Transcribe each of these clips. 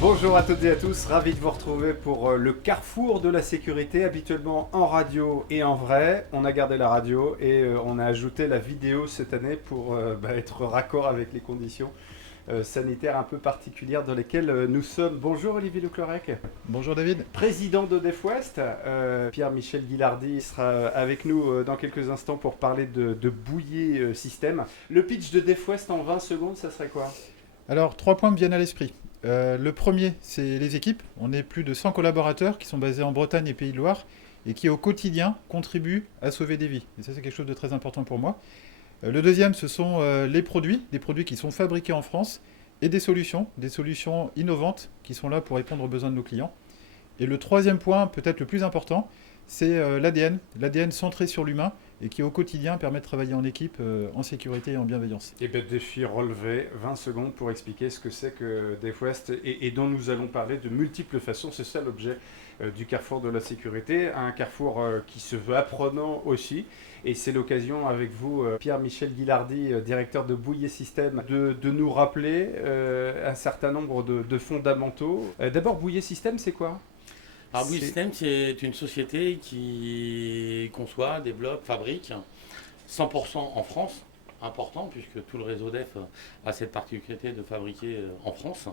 Bonjour à toutes et à tous, ravi de vous retrouver pour le carrefour de la sécurité, habituellement en radio et en vrai. On a gardé la radio et on a ajouté la vidéo cette année pour être raccord avec les conditions sanitaires un peu particulières dans lesquelles nous sommes. Bonjour Olivier Leclerc. Bonjour David. Président d'EDF West, Pierre-Michel Guilardi sera avec nous dans quelques instants pour parler de Bouyer Système. Le pitch d'EDF West en 20 secondes, ça serait quoi ? Alors, 3 points me viennent à l'esprit. Le premier, c'est les équipes. On est plus de 100 collaborateurs qui sont basés en Bretagne et Pays de Loire et qui, au quotidien, contribuent à sauver des vies. Et ça, c'est quelque chose de très important pour moi. Le deuxième, ce sont les produits, des produits qui sont fabriqués en France et des solutions innovantes qui sont là pour répondre aux besoins de nos clients. Et le troisième point, peut-être le plus important, c'est l'ADN centré sur l'humain et qui au quotidien permet de travailler en équipe, en sécurité et en bienveillance. Et bien, défi relevé, 20 secondes pour expliquer ce que c'est que EDF West et dont nous allons parler de multiples façons. C'est ça l'objet du carrefour de la sécurité, un carrefour qui se veut apprenant aussi. Et c'est l'occasion avec vous, Pierre-Michel Guilardi, directeur de Bouyer Système, de nous rappeler un certain nombre de fondamentaux. D'abord, Bouyer Système, c'est quoi ? Alors Bouyer System, c'est une société qui conçoit, développe, fabrique 100% en France, important puisque tout le réseau DEF a cette particularité de fabriquer en France.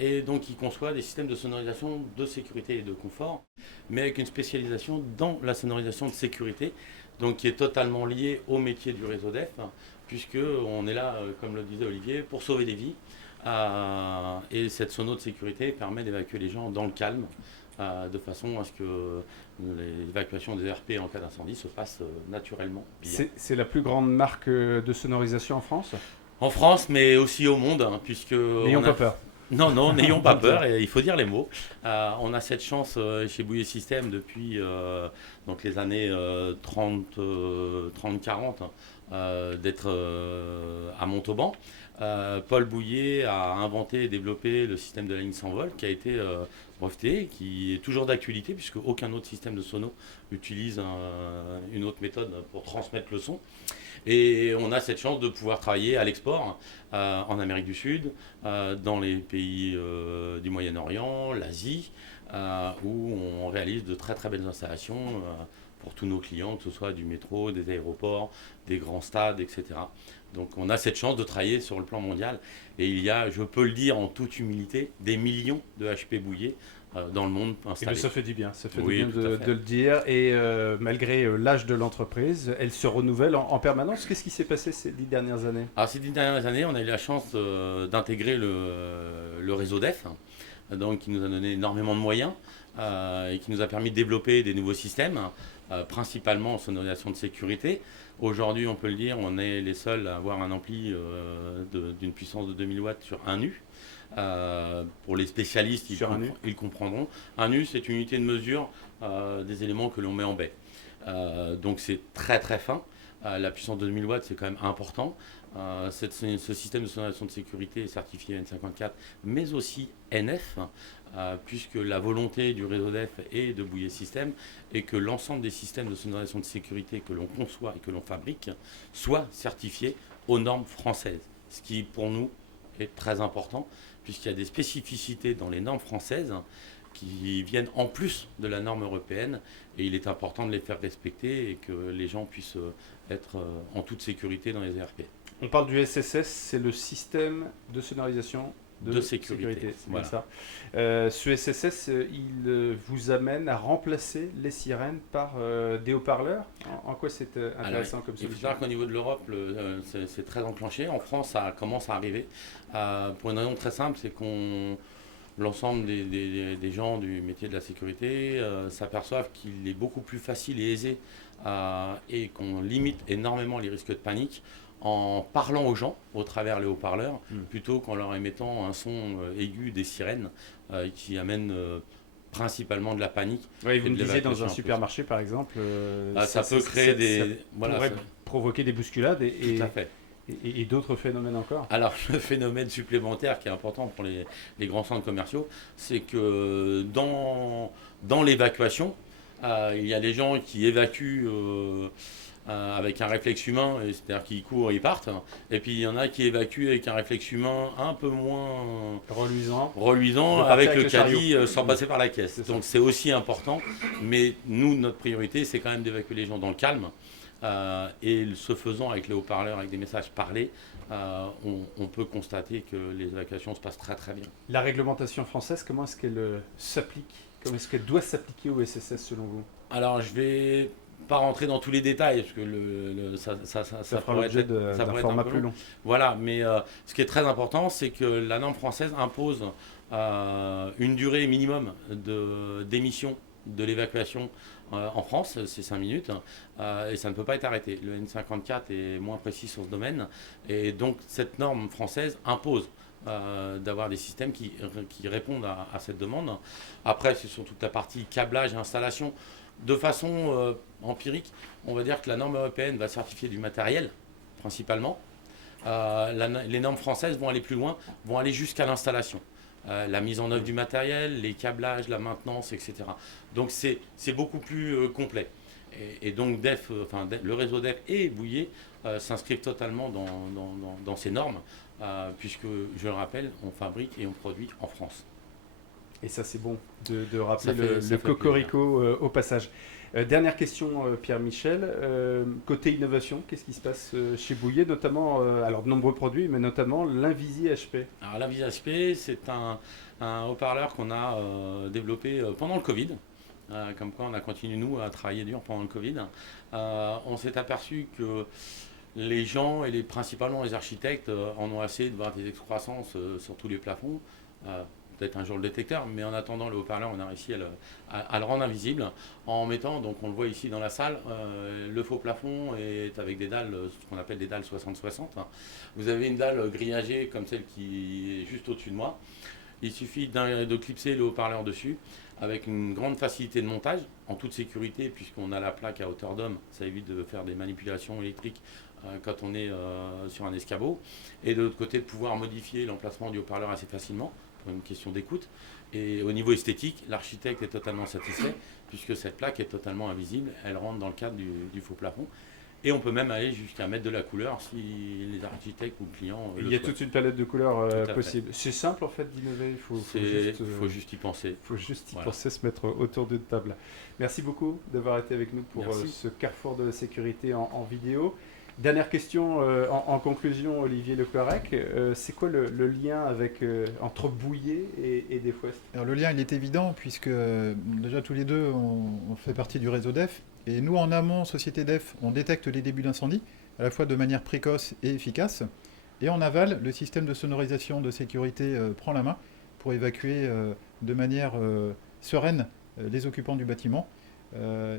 Et donc il conçoit des systèmes de sonorisation de sécurité et de confort, mais avec une spécialisation dans la sonorisation de sécurité, donc qui est totalement liée au métier du réseau DEF, puisqu'on est là, comme le disait Olivier, pour sauver des vies. Et cette sono de sécurité permet d'évacuer les gens dans le calme, de façon à ce que l'évacuation des ERP en cas d'incendie se passe naturellement bien. C'est la plus grande marque de sonorisation en France ? En France, mais aussi au monde, puisque... N'ayons pas peur. Non, n'ayons pas peur, et il faut dire les mots. On a cette chance chez Bouyer Système depuis donc les années 30-40 d'être à Montauban. Paul Bouyer a inventé et développé le système de la ligne sans vol qui a été breveté, qui est toujours d'actualité puisque aucun autre système de sono utilise une autre méthode pour transmettre le son. Et on a cette chance de pouvoir travailler à l'export en Amérique du Sud, dans les pays du Moyen-Orient, l'Asie, où on réalise de très très belles installations pour tous nos clients, que ce soit du métro, des aéroports, des grands stades, etc. Donc on a cette chance de travailler sur le plan mondial. Et il y a, je peux le dire en toute humilité, des millions de HP Bouyer dans le monde installés. Et ça fait du bien, ça fait Oui, du bien de le dire. Et malgré l'âge de l'entreprise, elle se renouvelle en permanence. Qu'est-ce qui s'est passé ces 10 dernières années ? Alors ces 10 dernières années, on a eu la chance d'intégrer le réseau DEF, donc qui nous a donné énormément de moyens et qui nous a permis de développer des nouveaux systèmes, principalement en sonorisation de sécurité. Aujourd'hui, on peut le dire, on est les seuls à avoir un ampli d'une puissance de 2000 watts sur un U. Pour les spécialistes, ils comprendront. Un U, c'est une unité de mesure des éléments que l'on met en baie. Donc c'est très très fin. La puissance de 2000 watts, c'est quand même important. Ce système de sonorisation de sécurité est certifié N54, mais aussi NF, puisque la volonté du réseau DEF et de Bouyer Système est que l'ensemble des systèmes de sonorisation de sécurité que l'on conçoit et que l'on fabrique soient certifiés aux normes françaises, ce qui pour nous est très important, puisqu'il y a des spécificités dans les normes françaises qui viennent en plus de la norme européenne, et il est important de les faire respecter et que les gens puissent être en toute sécurité dans les ERP. On parle du SSS, c'est le système de sonorisation de sécurité. C'est voilà. bien ça. Ce SSS, il vous amène à remplacer les sirènes par des haut-parleurs. En quoi c'est intéressant comme solution ? Il faut savoir qu'au niveau de l'Europe, c'est très enclenché. En France, ça commence à arriver. Pour une raison très simple, c'est qu'on... L'ensemble des gens du métier de la sécurité s'aperçoivent qu'il est beaucoup plus facile et aisé et qu'on limite énormément les risques de panique en parlant aux gens au travers les haut-parleurs plutôt qu'en leur émettant un son aigu des sirènes qui amènent principalement de la panique. Oui, vous me disiez dans un supermarché par exemple, ça peut créer pourrait provoquer des bousculades tout à fait. Et d'autres phénomènes encore ? Alors, le phénomène supplémentaire qui est important pour les grands centres commerciaux, c'est que dans l'évacuation, il y a des gens qui évacuent avec un réflexe humain, c'est-à-dire qu'ils courent, ils partent. Et puis il y en a qui évacuent avec un réflexe humain un peu moins reluisant avec le caddie sans passer par la caisse. Donc c'est aussi important. Mais nous, notre priorité, c'est quand même d'évacuer les gens dans le calme. Et ce faisant, avec les haut-parleurs, avec des messages parlés, on peut constater que les évacuations se passent très très bien. La réglementation française, comment est-ce qu'elle s'applique? Comment est-ce qu'elle doit s'appliquer au SSS selon vous? Alors je vais pas rentrer dans tous les détails parce que ça fera l'objet d'un format plus long. Voilà, mais ce qui est très important, c'est que la norme française impose une durée minimum d'émission de l'évacuation en France, c'est 5 minutes, et ça ne peut pas être arrêté. Le N54 est moins précis sur ce domaine, et donc cette norme française impose d'avoir des systèmes qui répondent à cette demande. Après, c'est sur toute la partie câblage et installation. De façon empirique, on va dire que la norme européenne va certifier du matériel, principalement. Les normes françaises vont aller plus loin, vont aller jusqu'à l'installation. La mise en œuvre du matériel, les câblages, la maintenance, etc. Donc c'est beaucoup plus complet. Et donc le réseau DEF et Bouillet s'inscrivent totalement dans ces normes, puisque, je le rappelle, on fabrique et on produit en France. Et ça, c'est bon de rappeler le cocorico au passage. Dernière question, Pierre-Michel. Côté innovation, qu'est-ce qui se passe chez Bouillet, notamment, alors de nombreux produits, mais notamment l'Invisi HP? Alors l'Invisi HP, c'est un haut-parleur qu'on a développé pendant le Covid. Comme quoi on a continué, nous, à travailler dur pendant le Covid. On s'est aperçu que les gens, et principalement les architectes, en ont assez de voir des excroissances sur tous les plafonds. Peut-être un jour le détecteur, mais en attendant le haut-parleur, on a réussi à le rendre invisible en mettant, donc on le voit ici dans la salle, le faux plafond est avec des dalles, ce qu'on appelle des dalles 60-60. Vous avez une dalle grillagée comme celle qui est juste au-dessus de moi. Il suffit de clipser le haut-parleur dessus avec une grande facilité de montage, en toute sécurité, puisqu'on a la plaque à hauteur d'homme, ça évite de faire des manipulations électriques quand on est sur un escabeau. Et de l'autre côté, de pouvoir modifier l'emplacement du haut-parleur assez facilement, pour une question d'écoute. Et au niveau esthétique, l'architecte est totalement satisfait, puisque cette plaque est totalement invisible, elle rentre dans le cadre du faux plafond. Et on peut même aller jusqu'à mettre de la couleur si les architectes ou le client Il y a toute une palette de couleurs possible. C'est simple en fait d'innover, il faut juste y penser. Il faut juste y penser, se mettre autour d'une table. Merci beaucoup d'avoir été avec nous pour ce carrefour de la sécurité en vidéo. Dernière question en conclusion, Olivier Leclerc, c'est quoi le lien entre Bouillet et Def West? Alors le lien il est évident puisque déjà tous les deux on fait partie du réseau DEF et nous en amont, société DEF, on détecte les débuts d'incendie à la fois de manière précoce et efficace et en aval, le système de sonorisation de sécurité prend la main pour évacuer de manière sereine les occupants du bâtiment.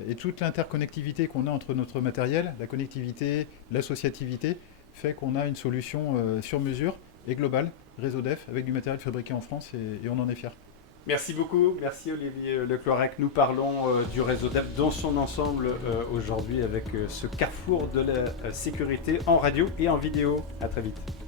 Et toute l'interconnectivité qu'on a entre notre matériel, la connectivité, l'associativité, fait qu'on a une solution sur mesure et globale, réseau DEF, avec du matériel fabriqué en France et on en est fiers. Merci beaucoup, merci Olivier Leclerc. Nous parlons du réseau DEF dans son ensemble aujourd'hui avec ce carrefour de la sécurité en radio et en vidéo. À très vite.